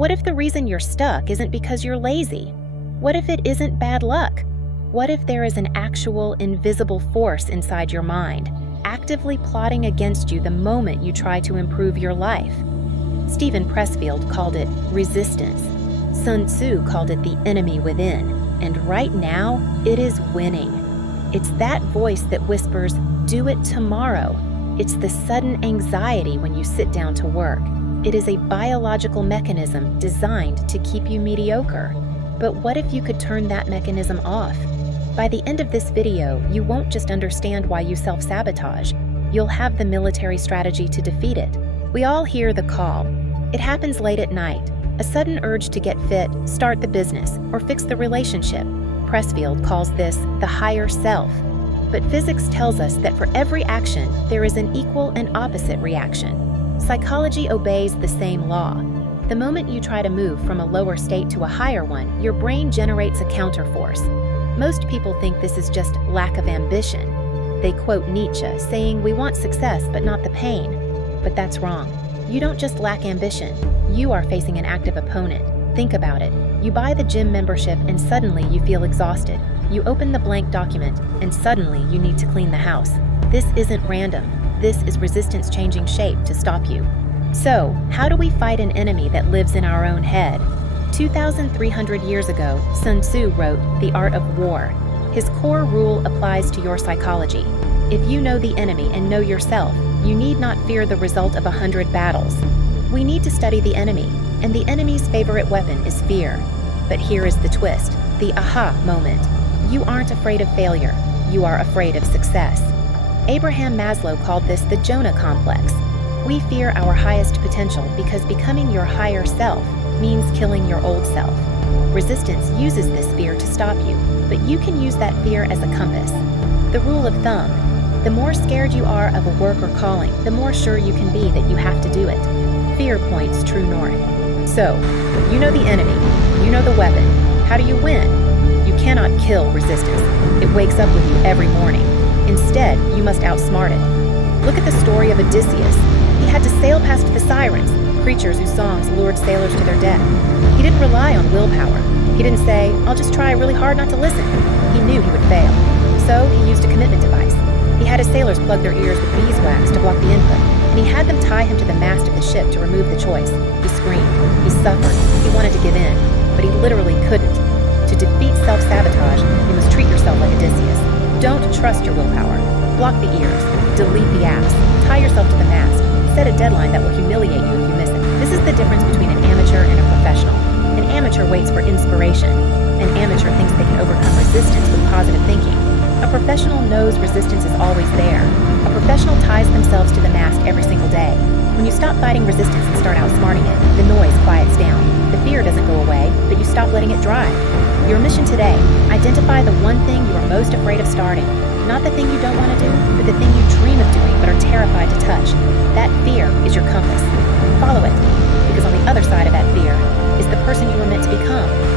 What if the reason you're stuck isn't because you're lazy? What if it isn't bad luck? What if there is an actual invisible force inside your mind, actively plotting against you the moment you try to improve your life? Stephen Pressfield called it resistance. Sun Tzu called it the enemy within. And right now, it is winning. It's that voice that whispers, "Do it tomorrow." It's the sudden anxiety when you sit down to work. It is a biological mechanism designed to keep you mediocre. But what if you could turn that mechanism off? By the end of this video, you won't just understand why you self-sabotage. You'll have the military strategy to defeat it. We all hear the call. It happens late at night. A sudden urge to get fit, start the business, or fix the relationship. Pressfield calls this the higher self. But physics tells us that for every action, there is an equal and opposite reaction. Psychology obeys the same law. The moment you try to move from a lower state to a higher one, your brain generates a counterforce. Most people think this is just lack of ambition. They quote Nietzsche, saying, "We want success, but not the pain." But that's wrong. You don't just lack ambition. You are facing an active opponent. Think about it. You buy the gym membership and suddenly you feel exhausted. You open the blank document and suddenly you need to clean the house. This isn't random. This is resistance changing shape to stop you. So, how do we fight an enemy that lives in our own head? 2,300 years ago, Sun Tzu wrote The Art of War. His core rule applies to your psychology. If you know the enemy and know yourself, you need not fear the result of 100 battles. We need to study the enemy, and the enemy's favorite weapon is fear. But here is the twist, the aha moment. You aren't afraid of failure, you are afraid of success. Abraham Maslow called this the Jonah complex. We fear our highest potential because becoming your higher self means killing your old self. Resistance uses this fear to stop you, but you can use that fear as a compass. The rule of thumb: the more scared you are of a work or calling, the more sure you can be that you have to do it. Fear points true north. So, you know the enemy, you know the weapon. How do you win? You cannot kill resistance. It wakes up with you every morning. Instead, you must outsmart it. Look at the story of Odysseus. He had to sail past the sirens, creatures whose songs lured sailors to their death. He didn't rely on willpower. He didn't say, "I'll just try really hard not to listen." He knew he would fail. So he used a commitment device. He had his sailors plug their ears with beeswax to block the input, and he had them tie him to the mast of the ship to remove the choice. He screamed. He suffered. He wanted to give in, but he literally couldn't. To defeat self-sabotage, you must treat yourself like Odysseus. Don't trust your willpower. Block the ears. Delete the apps. Tie yourself to the mast. Set a deadline that will humiliate you if you miss it. This is the difference between an amateur and a professional. An amateur waits for inspiration. An amateur thinks they can overcome resistance with positive thinking. A professional knows resistance is always there. A professional ties themselves to the mast every single day. When you stop fighting resistance and start outsmarting it, the noise quiets down. The fear doesn't go away, but you stop letting it drive. Your mission today: identify the one thing you are most afraid of starting. Not the thing you don't want to do, but the thing you dream of doing but are terrified to touch. That fear is your compass. Follow it, because on the other side of that fear is the person you were meant to become.